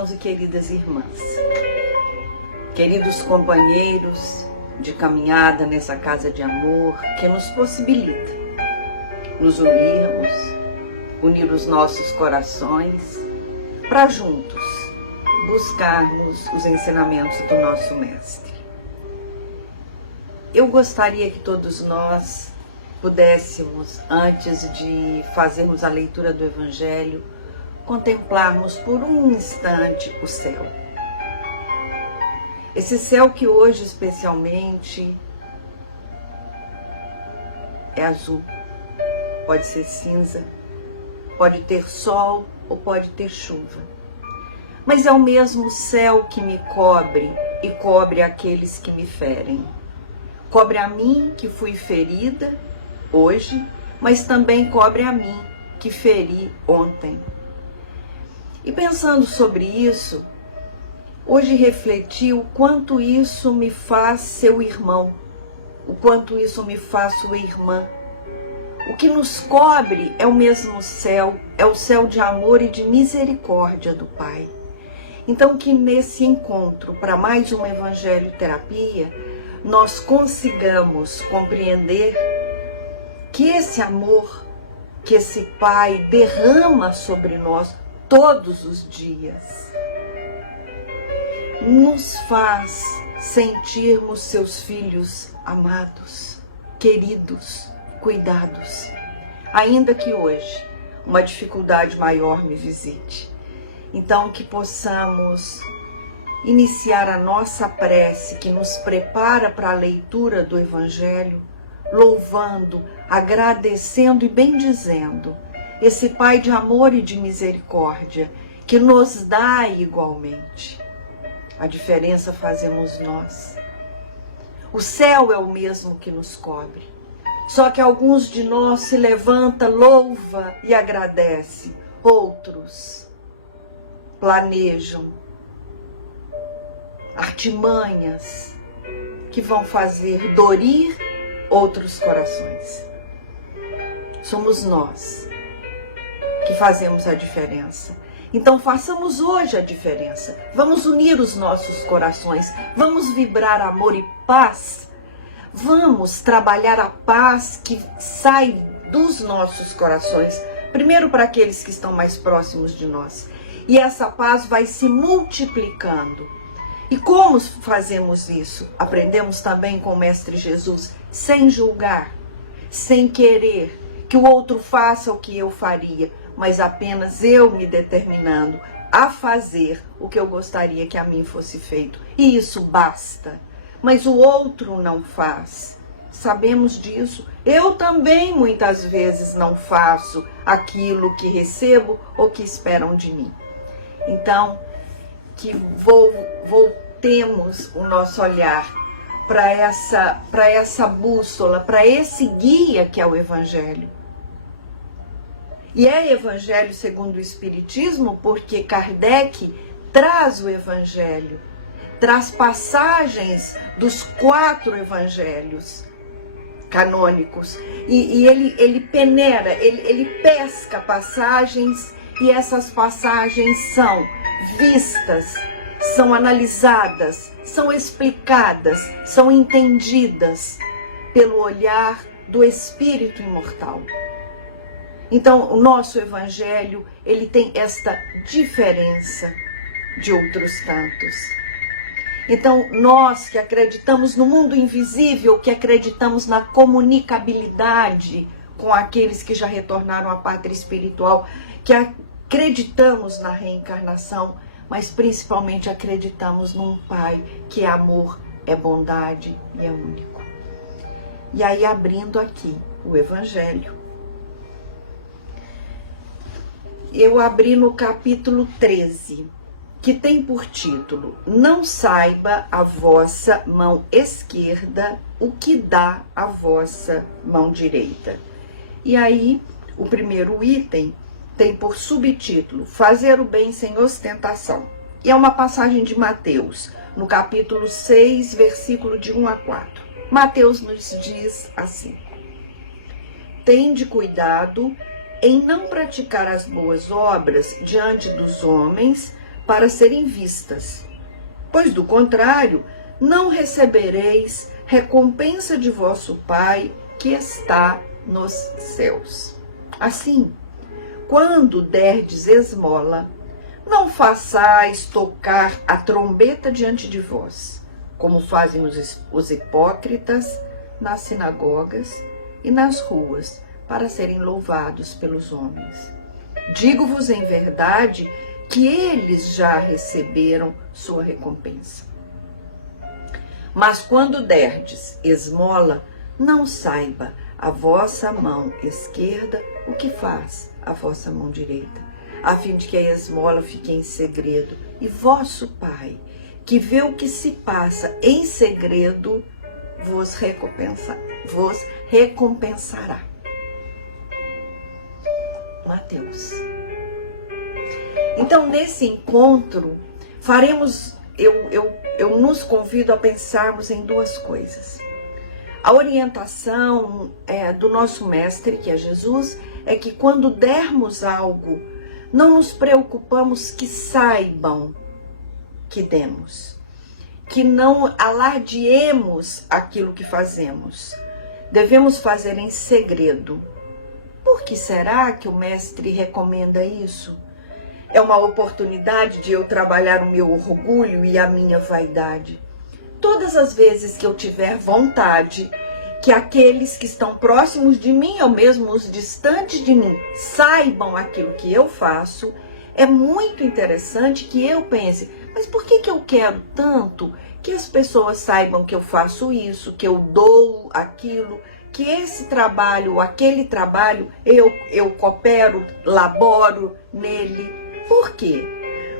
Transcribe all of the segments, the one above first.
irmãos e queridas irmãs, queridos companheiros de caminhada nessa casa de amor que nos possibilita nos unir os nossos corações para juntos buscarmos os ensinamentos do nosso Mestre. Eu gostaria que todos nós pudéssemos, antes de fazermos a leitura do Evangelho, contemplarmos por um instante o céu. Esse céu que hoje especialmente é azul, pode ser cinza, pode ter sol ou pode ter chuva. Mas é o mesmo céu que me cobre e cobre aqueles que me ferem. Cobre a mim que fui ferida hoje, mas também cobre a mim que feri ontem. E pensando sobre isso, hoje refleti o quanto isso me faz seu irmão, o quanto isso me faz sua irmã. O que nos cobre é o mesmo céu, é o céu de amor e de misericórdia do Pai. Então que nesse encontro para mais uma Evangelho Terapia, nós consigamos compreender que esse amor, que esse Pai derrama sobre nós todos os dias, nos faz sentirmos seus filhos amados, queridos, cuidados, ainda que hoje uma dificuldade maior me visite. Então que possamos iniciar a nossa prece que nos prepara para a leitura do Evangelho, louvando, agradecendo e bendizendo esse Pai de amor e de misericórdia que nos dá igualmente. A diferença fazemos nós. O céu é o mesmo que nos cobre. Só que alguns de nós se levanta, louva e agradece. Outros planejam artimanhas que vão fazer dorir outros corações. Somos nós que fazemos a diferença. Então façamos hoje a diferença. Vamos unir os nossos corações. Vamos vibrar amor e paz. Vamos trabalhar a paz que sai dos nossos corações. Primeiro para aqueles que estão mais próximos de nós. E essa paz vai se multiplicando. E como fazemos isso? Aprendemos também com o Mestre Jesus, sem julgar, sem querer que o outro faça o que eu faria, mas apenas eu me determinando a fazer o que eu gostaria que a mim fosse feito. E isso basta. Mas o outro não faz. Sabemos disso. Eu também muitas vezes não faço aquilo que recebo ou que esperam de mim. Então, que voltemos o nosso olhar para essa bússola, para esse guia que é o Evangelho. E é Evangelho segundo o Espiritismo porque Kardec traz o Evangelho, traz passagens dos 4 Evangelhos canônicos e ele peneira, ele pesca passagens e essas passagens são vistas, são analisadas, são explicadas, são entendidas pelo olhar do Espírito imortal. Então, o nosso Evangelho, ele tem esta diferença de outros tantos. Então, nós que acreditamos no mundo invisível, que acreditamos na comunicabilidade com aqueles que já retornaram à pátria espiritual, que acreditamos na reencarnação, mas principalmente acreditamos num Pai que é amor, é bondade e é único. E aí, abrindo aqui o Evangelho, eu abri no capítulo 13, que tem por título: Não saiba a vossa mão esquerda o que dá a vossa mão direita. E aí, o primeiro item tem por subtítulo Fazer o bem sem ostentação. E é uma passagem de Mateus, no capítulo 6, versículo de 1 a 4. Mateus nos diz assim: Tende cuidado em não praticar as boas obras diante dos homens, para serem vistas, pois do contrário, não recebereis recompensa de vosso Pai que está nos céus. Assim, quando derdes esmola, não façais tocar a trombeta diante de vós, como fazem os hipócritas nas sinagogas e nas ruas, para serem louvados pelos homens. Digo-vos em verdade que eles já receberam sua recompensa. Mas quando derdes esmola, não saiba a vossa mão esquerda o que faz a vossa mão direita, a fim de que a esmola fique em segredo, e vosso Pai, que vê o que se passa em segredo, vos recompensará. Mateus. Então, nesse encontro, eu nos convido a pensarmos em duas coisas. A orientação do nosso mestre, que é Jesus, é que quando dermos algo, não nos preocupamos que saibam que demos, que não alardeemos aquilo que fazemos. Devemos fazer em segredo. Por que será que o mestre recomenda isso? É uma oportunidade de eu trabalhar o meu orgulho e a minha vaidade. Todas as vezes que eu tiver vontade que aqueles que estão próximos de mim, ou mesmo os distantes de mim, saibam aquilo que eu faço, é muito interessante que eu pense, mas por que eu quero tanto que as pessoas saibam que eu faço isso, que eu dou aquilo, que esse trabalho, aquele trabalho, eu coopero, laboro nele? Por quê?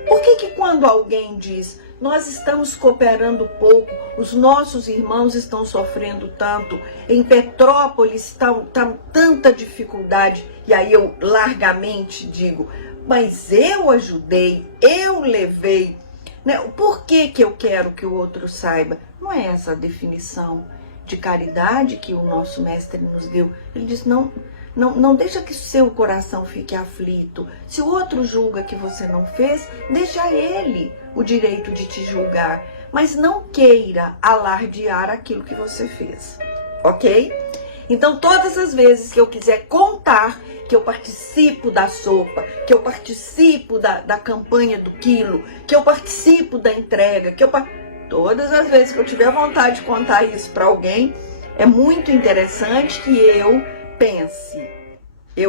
Por que quando alguém diz, nós estamos cooperando pouco, os nossos irmãos estão sofrendo tanto, em Petrópolis está tanta dificuldade, e aí eu largamente digo, mas eu ajudei, eu levei, né? Por que eu quero que o outro saiba? Não é essa a definição de caridade que o nosso mestre nos deu. Ele diz, não deixa que seu coração fique aflito. Se o outro julga que você não fez, deixa a ele o direito de te julgar. Mas não queira alardear aquilo que você fez. Ok? Então, todas as vezes que eu quiser contar que eu participo da sopa, que eu participo da campanha do quilo, que eu participo da entrega, todas as vezes que eu tiver vontade de contar isso para alguém, é muito interessante que eu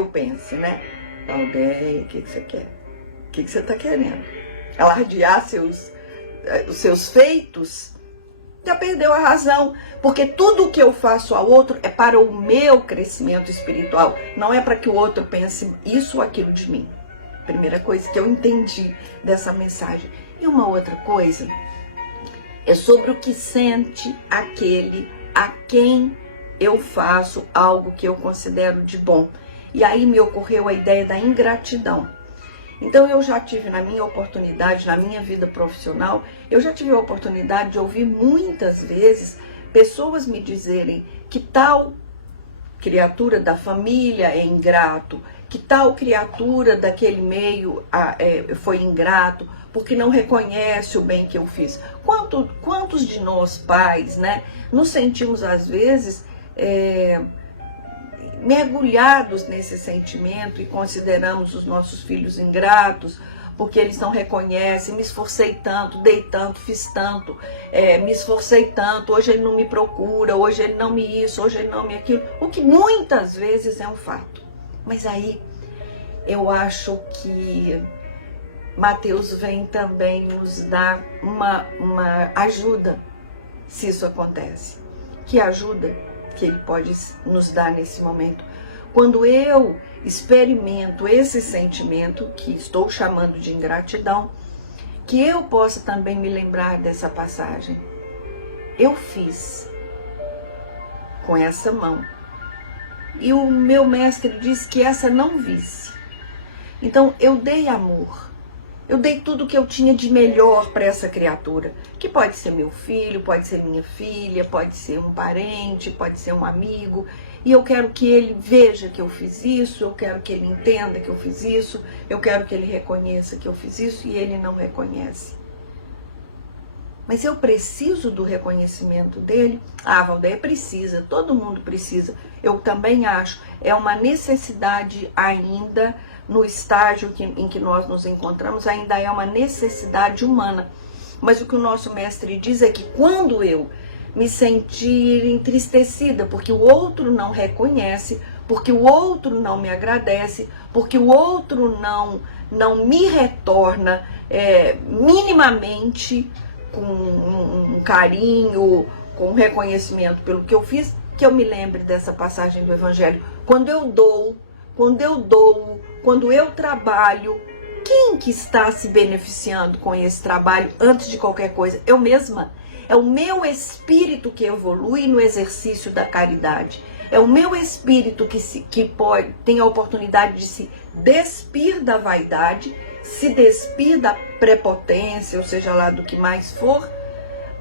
pense, né? Aldeia, o que você quer? O que você está querendo? Alardear os seus feitos? Já perdeu a razão, porque tudo o que eu faço ao outro é para o meu crescimento espiritual, não é para que o outro pense isso ou aquilo de mim. Primeira coisa que eu entendi dessa mensagem. E uma outra coisa é sobre o que sente aquele a quem eu faço algo que eu considero de bom. E aí me ocorreu a ideia da ingratidão. Então eu já tive na minha oportunidade, na minha vida profissional, eu já tive a oportunidade de ouvir muitas vezes pessoas me dizerem que tal criatura da família é ingrato, que tal criatura daquele meio foi ingrato, porque não reconhece o bem que eu fiz. Quantos de nós pais, né, nos sentimos às vezes mergulhados nesse sentimento e consideramos os nossos filhos ingratos, porque eles não reconhecem, me esforcei tanto, dei tanto, fiz tanto, me esforcei tanto, hoje ele não me procura, hoje ele não me isso, hoje ele não me aquilo, o que muitas vezes é um fato. Mas aí eu acho que Mateus vem também nos dar uma ajuda, se isso acontece. Que ajuda que ele pode nos dar nesse momento? Quando eu experimento esse sentimento, que estou chamando de ingratidão, que eu possa também me lembrar dessa passagem. Eu fiz com essa mão, e o meu mestre disse que essa não visse. Então eu dei amor, eu dei tudo que eu tinha de melhor para essa criatura, que pode ser meu filho, pode ser minha filha, pode ser um parente, pode ser um amigo. e eu quero que ele veja que eu fiz isso, eu quero que ele entenda que eu fiz isso, eu quero que ele reconheça que eu fiz isso, e ele não reconhece. Mas eu preciso do reconhecimento dele? Ah, Valdeia precisa, todo mundo precisa. Eu também acho, é uma necessidade ainda, no estágio em que nós nos encontramos, ainda é uma necessidade humana. Mas o que o nosso mestre diz é que quando eu me sentir entristecida, porque o outro não reconhece, porque o outro não me agradece, porque o outro não me retorna minimamente com um carinho, com um reconhecimento pelo que eu fiz, que eu me lembre dessa passagem do Evangelho. Quando eu trabalho, quem que está se beneficiando com esse trabalho antes de qualquer coisa? Eu mesma. É o meu espírito que evolui no exercício da caridade. É o meu espírito que tem a oportunidade de se despir da vaidade, se despir da prepotência, ou seja lá do que mais for,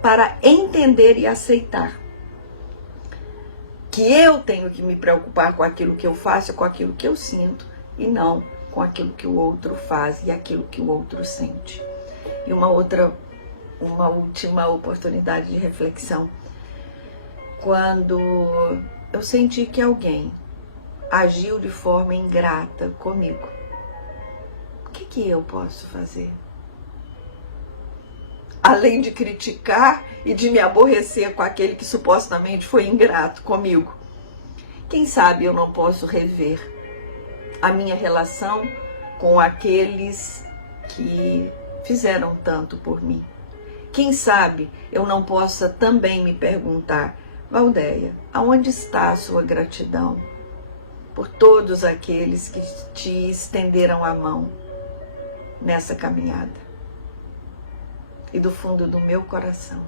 para entender e aceitar que eu tenho que me preocupar com aquilo que eu faço, com aquilo que eu sinto, e não com aquilo que o outro faz e aquilo que o outro sente. E uma última oportunidade de reflexão. Quando eu senti que alguém agiu de forma ingrata comigo, o que eu posso fazer? Além de criticar e de me aborrecer com aquele que supostamente foi ingrato comigo, quem sabe eu não posso rever a minha relação com aqueles que fizeram tanto por mim. Quem sabe eu não possa também me perguntar: Valdeia, aonde está a sua gratidão por todos aqueles que te estenderam a mão nessa caminhada? E do fundo do meu coração,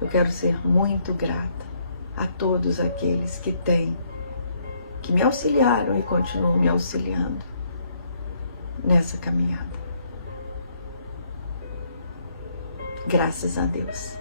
eu quero ser muito grata a todos aqueles que me auxiliaram e continuam me auxiliando nessa caminhada. Graças a Deus.